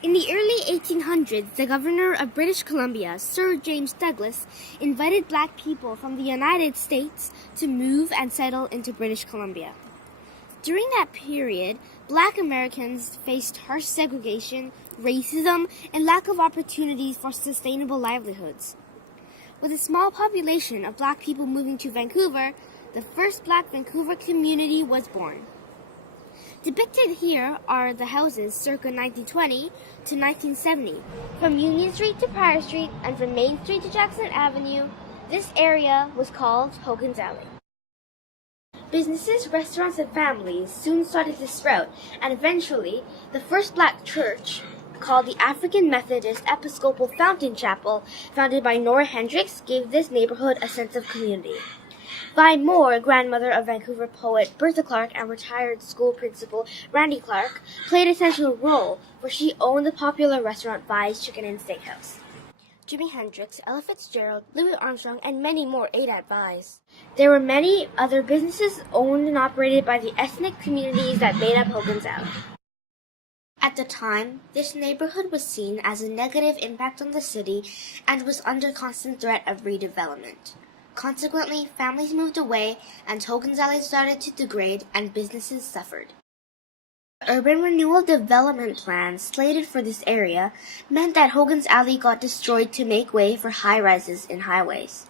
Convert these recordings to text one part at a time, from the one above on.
In the early 1800s, the governor of British Columbia, Sir James Douglas, invited black people from the United States to move and settle into British Columbia. During that period, black Americans faced harsh segregation, racism, and lack of opportunities for sustainable livelihoods. With a small population of black people moving to Vancouver, the first black Vancouver community was born. Depicted here are the houses circa 1920 to 1970. From Union Street to Prior Street and from Main Street to Jackson Avenue, this area was called Hogan's Alley. Businesses, restaurants, and families soon started to sprout, and eventually, the first black church, called the African Methodist Episcopal Fountain Chapel, founded by Nora Hendricks, gave this neighborhood a sense of community. Vi Moore, grandmother of Vancouver poet Bertha Clark and retired school principal Randy Clark, played a central role, for she owned the popular restaurant Vi's Chicken and Steakhouse. Jimi Hendrix, Ella Fitzgerald, Louis Armstrong, and many more ate at Vi's. There were many other businesses owned and operated by the ethnic communities that made up Hogan's Alley. At the time, this neighborhood was seen as a negative impact on the city and was under constant threat of redevelopment. Consequently, families moved away and Hogan's Alley started to degrade and businesses suffered. Urban renewal development plans slated for this area meant that Hogan's Alley got destroyed to make way for high-rises in highways.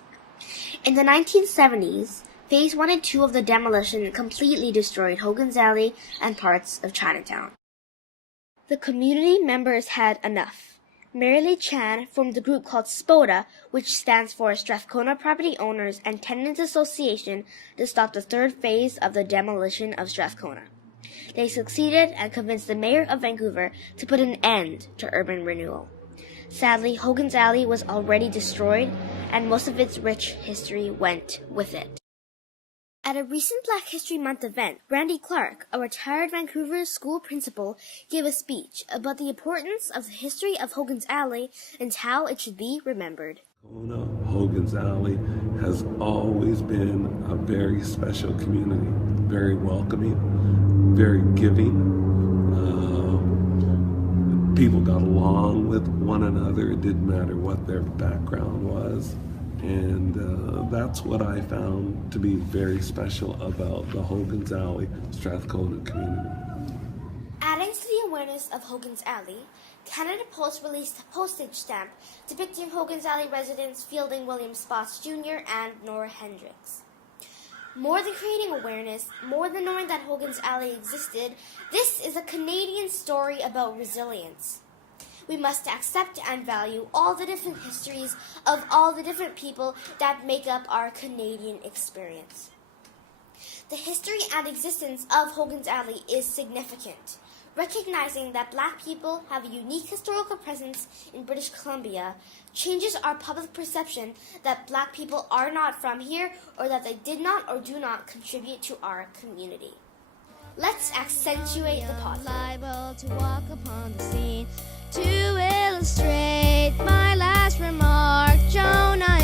In the 1970s, Phase 1 and 2 of the demolition completely destroyed Hogan's Alley and parts of Chinatown. The community members had enough. Mary Lee Chan formed a group called SPOTA, which stands for Strathcona Property Owners and Tenants Association, to stop the third phase of the demolition of Strathcona. They succeeded and convinced the mayor of Vancouver to put an end to urban renewal. Sadly, Hogan's Alley was already destroyed, and most of its rich history went with it. At a recent Black History Month event, Randy Clark, a retired Vancouver school principal, gave a speech about the importance of the history of Hogan's Alley and how it should be remembered. Hogan's Alley has always been a very special community, very welcoming, very giving. People got along with one another. It didn't matter what their background was. And that's what I found to be very special about the Hogan's Alley Strathcona community. Adding to the awareness of Hogan's Alley, Canada Post released a postage stamp depicting Hogan's Alley residents Fielding William Spots Jr. and Nora Hendricks. More than creating awareness, more than knowing that Hogan's Alley existed, this is a Canadian story about resilience. We must accept and value all the different histories of all the different people that make up our Canadian experience. The history and existence of Hogan's Alley is significant. Recognizing that Black people have a unique historical presence in British Columbia changes our public perception that Black people are not from here or that they did not or do not contribute to our community. Let's accentuate the positive. Liable to walk upon the scene to illustrate my last remark, Jonah.